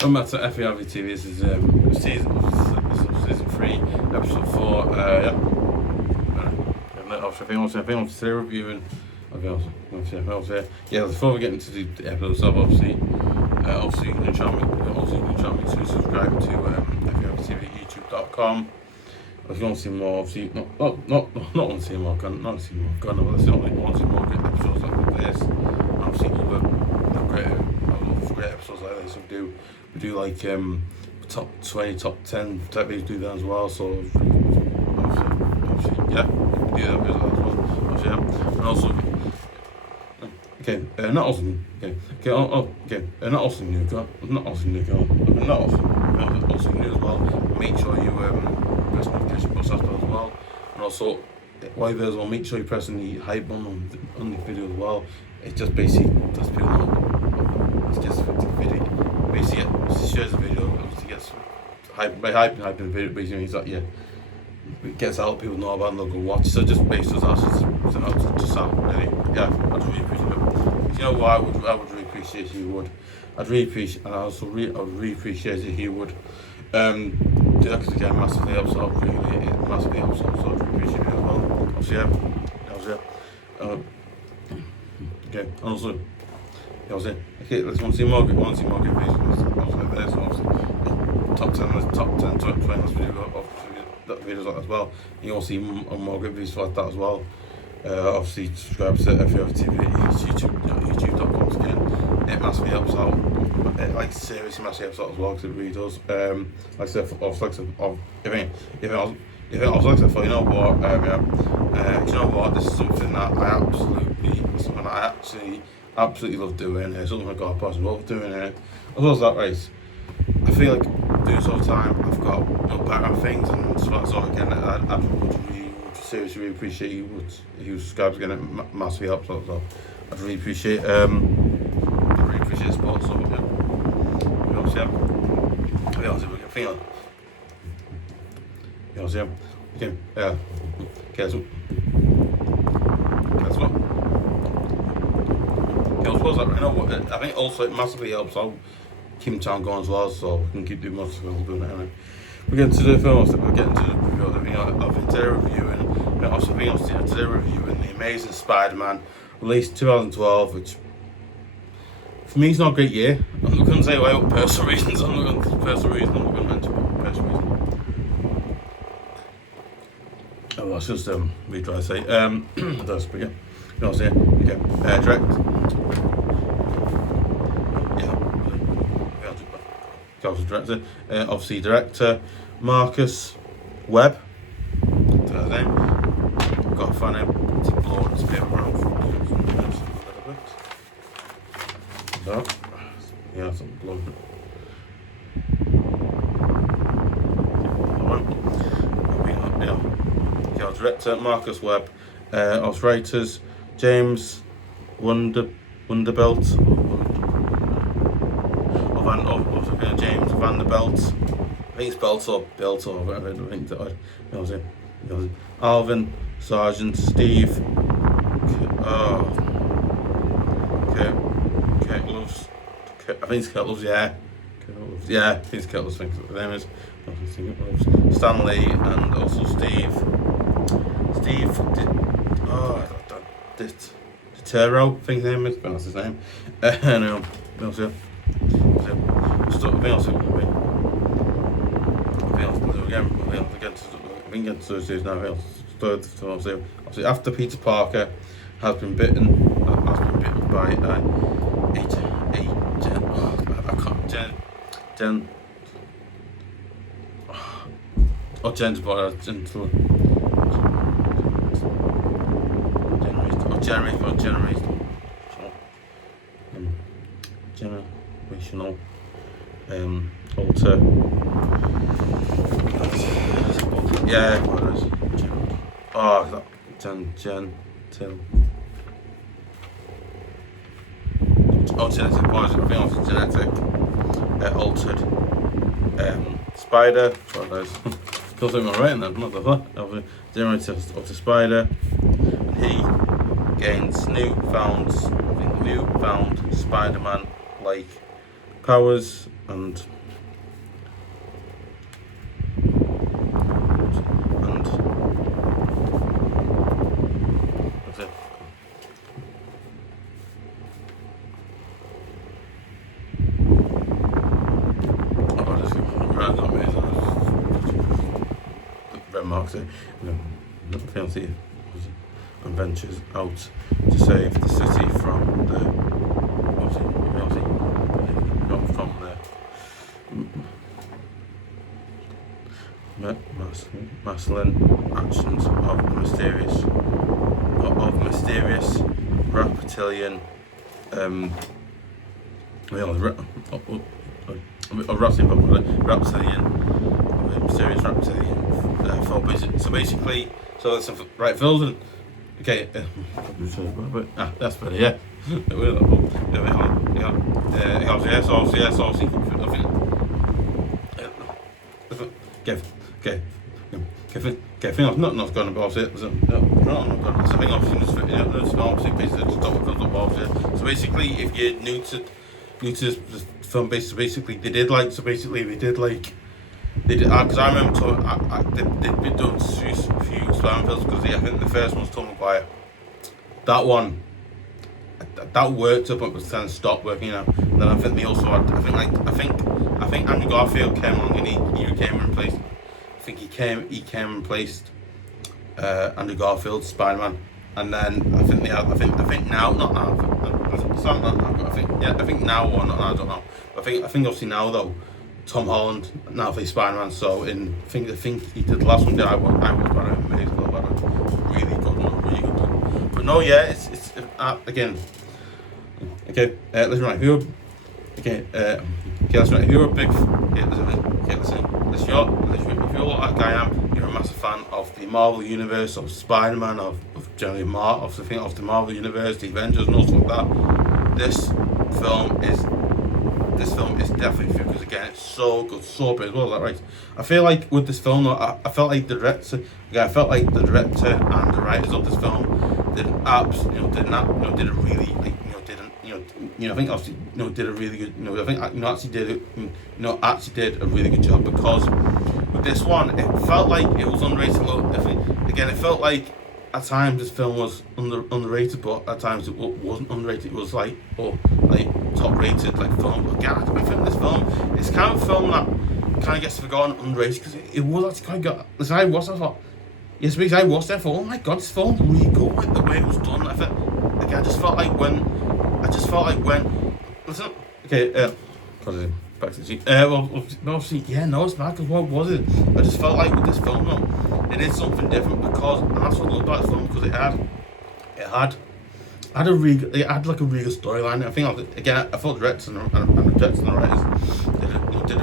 Welcome back to FVRV TV. This is season 3, episode 4. Yeah. Obviously, I think I'm today reviewing. Yeah. Before we get into the episode itself, obviously, you can try me to subscribe to FVRV TV YouTube.com. If you want to see more, obviously, not want to see more gun, not see more gun, but if you want to see more good episodes like this, obviously other great episodes like this. We do like top 20, top 10 type videos, do that as well. So obviously yeah, we do that as well. Obviously, yeah. And also, not also new as well. Make sure you press notification bell as well, and also while you're there as well, make sure you're pressing the hype button on the video as well. It just basically lets people know. It's just the video. Basically, it shares the video. Obviously, gets hyping the video. Basically, means that it gets out. People know about it and they'll go watch. So just basically, really, yeah. I'd really appreciate it. You know what? I would really appreciate if you would. I would really appreciate if you would. Do that because again, massively helps out. Massively helps out. So I'd really appreciate it as well. Obviously, okay, and also. Okay, let's want to see more good videos. Top 10, 20 videos like that as well. You will see more good videos like that as well. Obviously, subscribe to FVRV TV, YouTube.com again. It massively helps out. Seriously massively helps out as well because it really does. Like I said, you know what? This is something that I absolutely love doing. Something I got a passion love doing it. As well as that, right? I feel like doing this all the time. I've got background things and stuff. So again, I would seriously appreciate you if you subscribe again. It massively helps out. So I'd really appreciate the support. So yeah, we can feel. I think also it massively helps out keep town going as well, so we can keep doing most of it doing it anyway. We're getting to the films that we're getting to the review. I've been today reviewing The Amazing Spider-Man, released 2012, which for me is not a great year. I'm not going to say why for personal reasons. I'm not going to mention personal reasons. Oh, well, it's just really try to say. That's pretty good. You know what I'm saying? Okay. Direct. Director, obviously director Marcus Webb. That's his name. Got a fan name. It's blowing his paper around for a little bit. So, yeah, some blood. Yeah. Director Marcus Webb. Writers James Wonderbilt. James Vanderbilt. I think it's Belt or whatever. I think that Alvin Sargent, Steve. Kurt Loves. I think it's Kurt Loves. Yeah. Yeah, I think it's Kurt Loves. I think the name is. Stanley and also Steve. Ditaro. I think his name is. That's his name. After Peter Parker has been bitten by generational alter. Yeah, what is it? Genetic. What is it? I think it's genetic altered spider. What it is? Don't think I'm right in that. Not the generative of the spider. And he gains newfound Spider-Man like powers and that's it. Red marks there. Fancy and ventures out to save the city from the masculine actions of mysterious reptilian mysterious reptilian so basically, so that's right, Phil's okay, that's better, yeah. Okay, I think I've not gone about it. So I think obviously so basically, if you're new to the film, basically they did because I remember they've been doing a few Spider-Man films, because I think the first one's Tom Maguire. That one, that worked up, but then stopped working out. And then I think they also had, I think Andrew Garfield came along and he came and replaced. I think he came and replaced Andrew Garfield's Spider-Man. And then I think now, not now. I think now or not now, I don't know. I think obviously now though, Tom Holland now plays Spider-Man. So I think he did the last one. I was about amazing, really good one. But no, yeah, it's again. Okay, listen, right. If you're a big, if you're like I am, you're a massive fan of the Marvel universe, of Spider-Man, of generally of the Marvel universe, the Avengers, and all stuff like that. This film is definitely for you, because again, it's so good, so big. Well, that right? I feel like with this film, I felt like the director and the writers of this film did a really I think obviously did a really good I think actually did a really good job, because with this one it felt like it was underrated. It felt like at times this film was underrated, but at times it wasn't underrated. It was like top rated film. But again, I think this film is kind of a film that kind of gets forgotten, underrated, because it was actually quite good. Listen, I watched that for, oh my god, this film really good, the way it was done. I just felt like when listen, okay, back to the obviously, yeah, no, it's bad, because what was it? I just felt like with this film, it is something different, because, and that's what I love about the film, because it had a really good storyline. I think again, I thought the directors and the writers did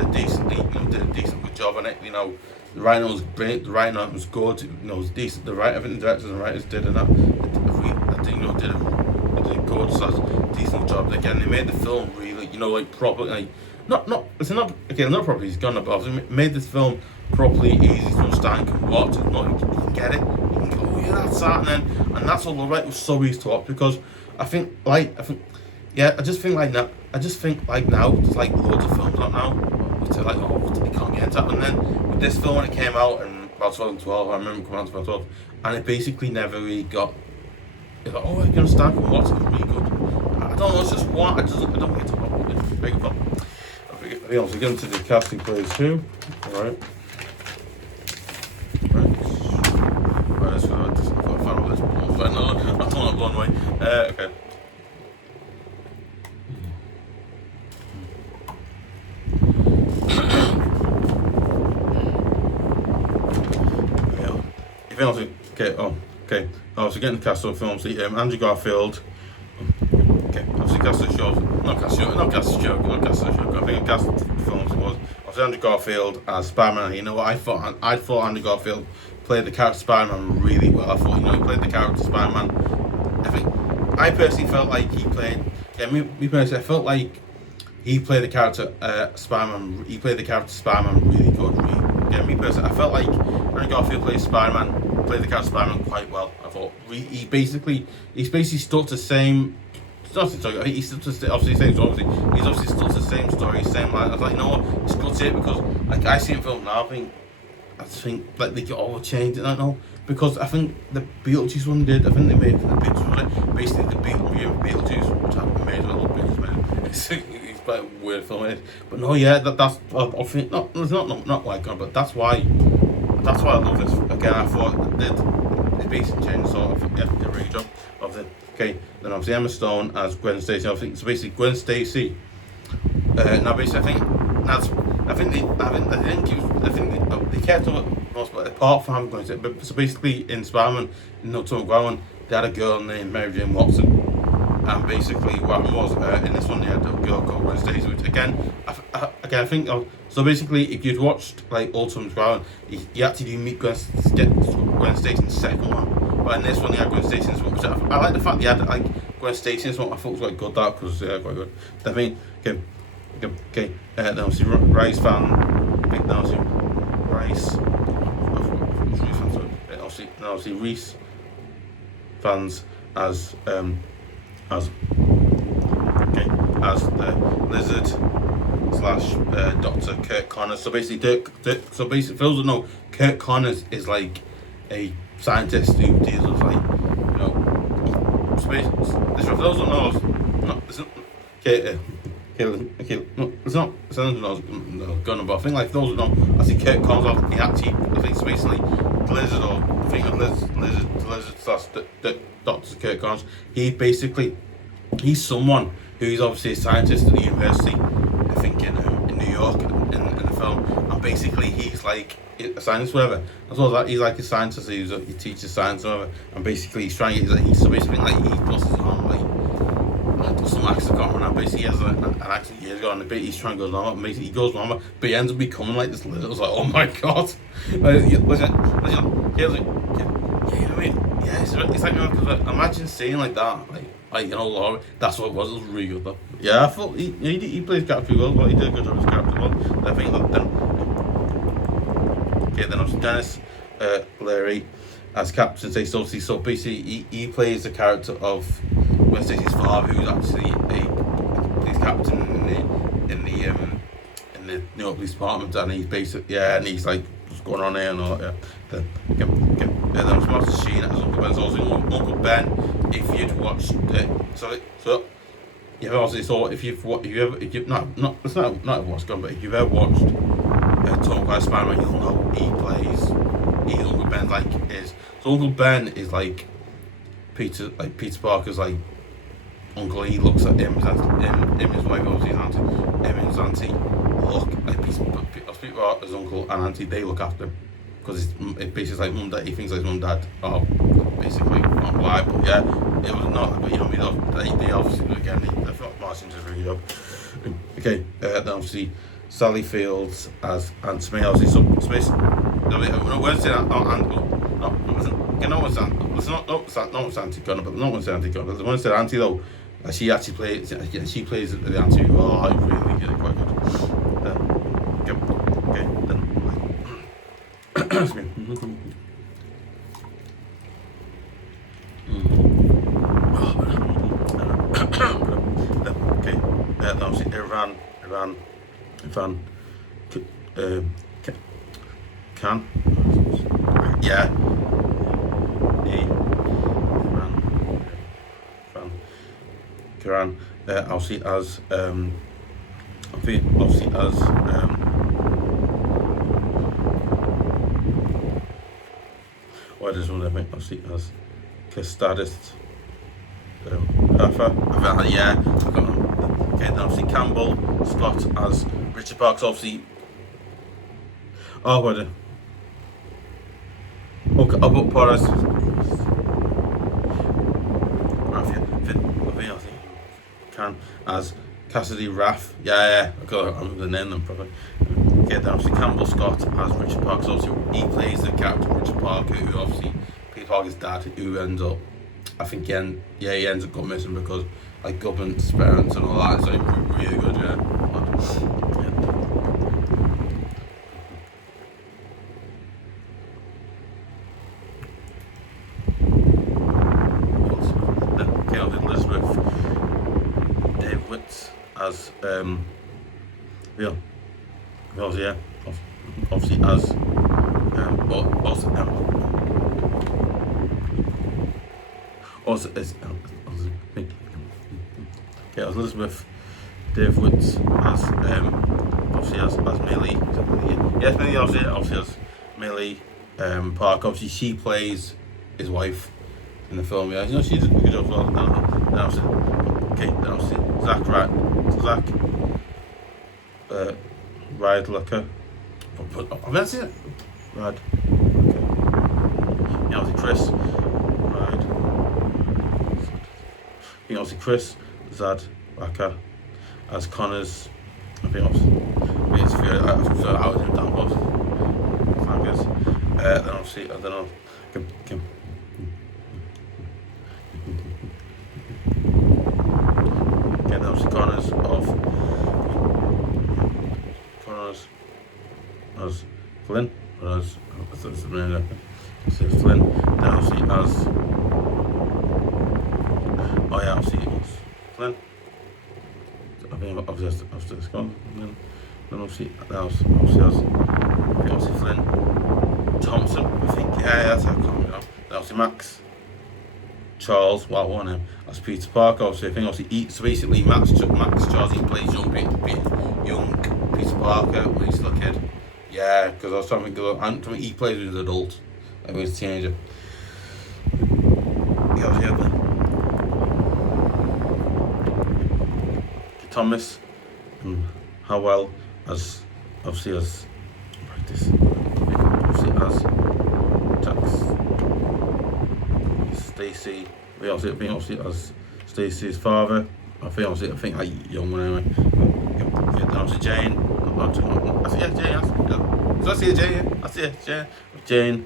a decent good job on it. The writing was brilliant, the writing was good, it was decent. I think the directors and writers did a good, decent job. Again, they made the film really, properly, not properly, he's gone above. It made this film properly easy to understand. You can watch it, you can get it, you can go, oh yeah, that's that, and that's all right. It was so easy to watch, because I just think now there's loads of films out now which are you can't get into that. And then with this film, when it came out in about 2012, I remember coming out in 2012, and it basically never really got. It's like, oh, I can understand and watch it, it's really good. I don't know, it's just one. I don't think it's a big fun. I also get into the casting players too. Alright. Let's go. I've got a fan of this, but no, I don't want to blown away. Okay. Okay. So getting the cast of films, Andrew Garfield. Okay, obviously cast of shows, not cast of show. I think cast of films was obviously Andrew Garfield as Spider-Man. You know what, I thought Andrew Garfield played the character Spider-Man really well. I thought he played the character Spider-Man. I personally felt like he played. Me personally, I felt like he played the character Spider-Man. He played the character Spider-Man really good. Me personally, I felt like Andrew Garfield played the character Spider-Man quite well. I thought he's basically stuck to the same. He's obviously stuck to same story, same like. I was like, you know what, it's good to it because like I see in film now. I just think like they get all changed. I don't know because I think the Beetlejuice one did. I think they made the Beetlejuice like basically the Beetlejuice, which I made a little bit. It's like a weird film, but no, yeah, that's I think not. It's not like that, but that's why I love this. Again, I thought they basically changed sort of the range of the. Okay, then obviously Emma Stone as Gwen Stacey. I think so. Basically, Gwen Stacey. Now, basically, I think they kept on most, but apart from having Gwen Stacey. But so basically, in Spider-Man, in No Tom McGowan, they had a girl named Mary Jane Watson, and basically what happened was in this one they had a girl called Gwen Stacey, which again, I think. So basically, if you'd watched like Ultimate McGowan, you actually do meet Gwen Stacey in the second one. But in this one, they had Gwen Stacey in this one, which I like the fact they had like Gwen Stacey in this one. I thought it was quite good that because quite good. I mean, okay. Then obviously Rhys fan. I think then obviously Rhys. Obviously Rhys fans as the lizard / Dr. Kurt Connors. So basically, for those that know, Kurt Connors is like a scientist who deals with like, you know, space. This for those that know, no, it's not. Okay, no, it's not. It's not gun, but I think like those who know, I see Kurt Connors. He actually, I think it's basically the lizard or I think the lizard / Dr. Kurt Connors. He's someone who's obviously a scientist at the university, I think in New York in the film, and basically he's like a scientist, whatever. As well as that, he's like a scientist. He teaches science, whatever, and basically he's trying to get. So basically, like he does his arm, like does some accent, and basically he has an accent years ago, and a bit he's trying to go normal, and basically he goes normal, but he ends up becoming like this lizard. I was like, oh my god, it's like because imagine seeing like that, like you know, Laura, that's what it was. It was really good though. Yeah, I thought he plays Garfield well, but he did a good job as Garfield well. I think that then obviously Dennis Leary as Captain Stacey. Obviously, so basically he plays the character of Gwen Stacey's father, who's actually a police captain in the New York Police Department, and he's basically and he's like what's going on here and all that. Yeah. Then Master Sheen as Uncle Ben's also Uncle Ben. If you'd watched you've obviously saw if you've not watched Gun, but if you've ever watched Tom Clancy's Spider-Man, you'll know he's Uncle Ben so Uncle Ben is like Peter Parker's like uncle. He looks at him and his wife, obviously his auntie look like Peter Parker's uncle and auntie, they look after him because it's basically like mum dad. He thinks like his mum dad are basically not alive, but yeah, it was not. But you know, they obviously again they thought Martin did a really good job. Okay, then obviously Sally Fields as Aunt May. Obviously some space. No, where's it? It's Auntie Gunner, but no one's Auntie Gunner. The one said Auntie though, she actually plays. Yeah, she plays the Auntie. Oh, I really get it quite good. Okay, then. Excuse me. Okay, obviously IRrfan, can, yeah, Karan, obviously as what is one of them? Obviously as Custodist, patha, yeah. Okay, then obviously Compbell Scott as Richard Parks, obviously. Oh, what? Okay, I'll put Paris. I think can as Cassidy Raff. Yeah, I got the name them properly. Okay, then obviously Compbell Scott as Richard Parks. Obviously, he plays the character Richard Parker, who obviously Peter Parker's dad, who ends up, I think he ends up going missing because like government parents and all that. It's like really good, yeah. Elizabeth davidtz as Yeah. Obviously, yeah. Obviously, as also as okay, as Elizabeth Davidtz as obviously as milley. Yes, milley obviously as milley Park. Obviously, she plays his wife in the film. Yeah, you know, she's a good job as well. Then obviously, okay, then obviously Zach Rydlicker. I've never seen it. Rad. Okay. Yeah, obviously Chris. Rad. I think obviously Chris Zadwaka as Connors. I think obviously it's fair. I would do that. Then obviously I don't know. Then obviously Connors as Flynn, or as Flynn. Then obviously as obviously it was Flynn. I think obviously it's gone. Then obviously Flynn Thompson. I think that's how I can't remember. Then obviously Max Charles. Well, one name. That's Peter Parker. Obviously, I think obviously so basically Max Charles he plays young Peter Parker when he's still a kid. Yeah, because I was trying to think he plays with an adult, like when he's a teenager. Yeah, Thomas and Howell as obviously as practice. Obviously as Jax Stacey. We obviously as Stacey's father. I think a young one anyway. Yeah, then obviously Jane. I see Jane. So I see Jane. I see Jane. Jane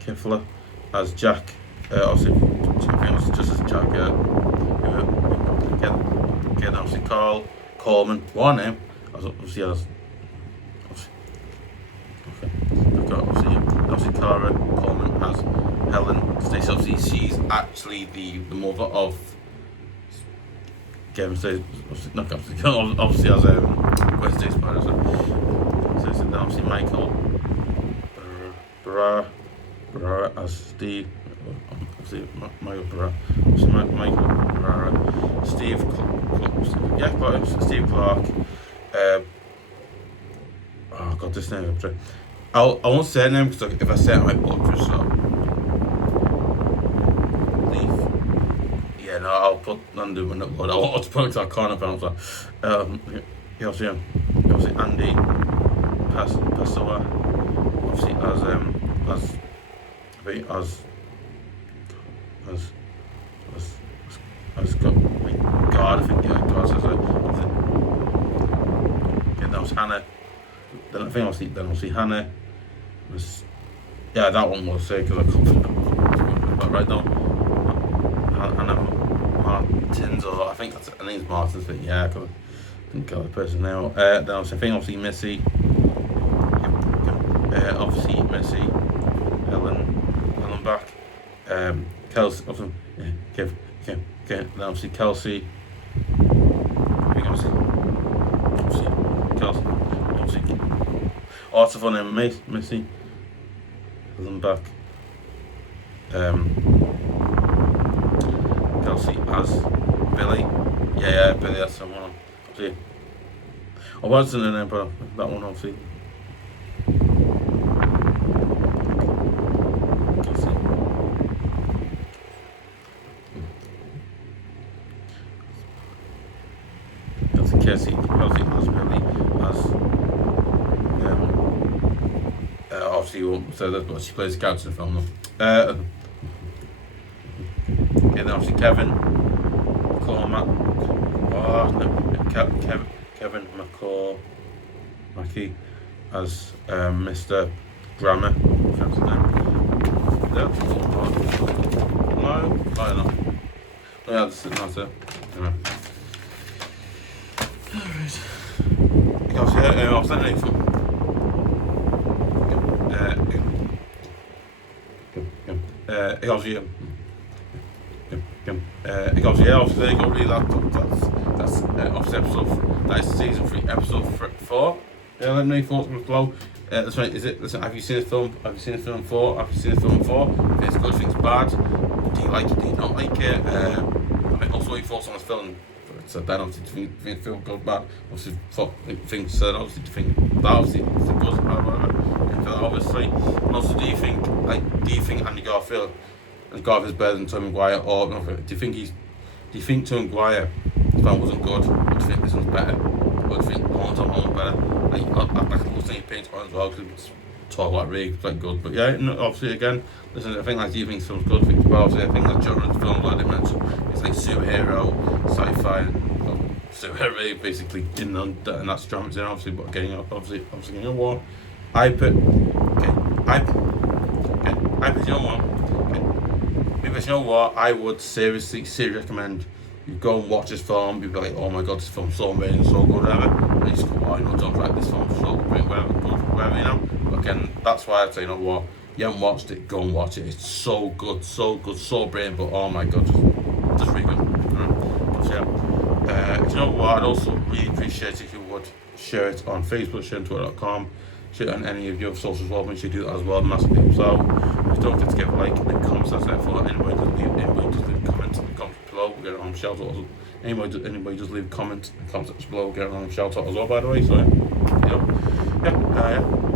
Kifler as Jack. Obviously, I think just as Jack. Again, obviously Kari Coleman. One name. Obviously as. Okay. I've got obviously Kari Coleman as Helen Stacey. Obviously, she's actually the mother of. Kevin Stacey, obviously as Gwen Stacey, so then obviously Michael Barra as Steve, obviously Michael Barra, Steve Clark. Oh god, this name I'm trying. I won't say her name because if I say it, I might butcher it. So yeah, no, I'll put Nandu in upload. I want to put it to our corner panel. So, obviously Andy Passoa, obviously as God, I think God says it. Okay, that was Hannah. Then I think obviously Hannah was, yeah, that one was say because I can't, but right now Hannah Martins, or I think it's Martins, but yeah, because I didn't get the person now. Then I think obviously Missy, obviously Missy, Helen back, Kelsey, obviously, then obviously Kelsey, I think obviously Kelsey, obviously also for name Missy, Helen back, Kelsey as Billy. Yeah, Billy, that's someone. See, I wasn't in there, but that one obviously. Kelsey. Casey as Billy as obviously, so that's what she plays the character in the film though. Yeah, then obviously Kevin McCormacky as Mr. Grammar. That's his name. No, I don't know. Yeah, that's it. Anyway. Alright. I'll send it from. Obviously, got really that That's obviously that is season 3, episode 4. Let me know your thoughts below. Listen, have you seen the film? Have you seen the film 4? Have you seen the film 4? If it's good, if it's bad, do you like it, do you not like it? Also your thoughts on this film. So then obviously, do you feel good, bad? Obviously, things said, obviously, do you think that obviously it's good, bad, whatever. Obviously, and also, do you think Andy Garfield's better than Tom Maguire, or no, do you think Tom Maguire film wasn't good, or do you think this one's better? Or do you think Holland's better? I can listen to your opinions on it as well, because it's talk about really like good. But yeah, no, obviously again, listen, I think like, do you think this film's good? I think it's bad. Obviously, I think like genre films, like they mentioned, it's like superhero, sci-fi, and superhero basically and that's drama in obviously, but getting obviously you know what? I put you know what? Because you know what, I would seriously recommend you go and watch this film. You'd be like, oh my god, this film's so amazing, so good, whatever. And you just go, oh, you know, don't like this film, so great, whatever, good, whatever, you know. But again, that's why I'd say, you know what, you haven't watched it, go and watch it. It's so good, so brilliant. But oh my god, just really good. But yeah, you know what, I'd also really appreciate if you would share it on Facebook, share it on Twitter.com. Shit on any of your socials as well, make sure you do that as well, massively. So don't forget to give a like and comment there for anybody just leave a comment in the comments below, we'll get it on shout out. Anybody just leave a comment in the comments below, we'll get it on shout out as well, by the way. So yeah.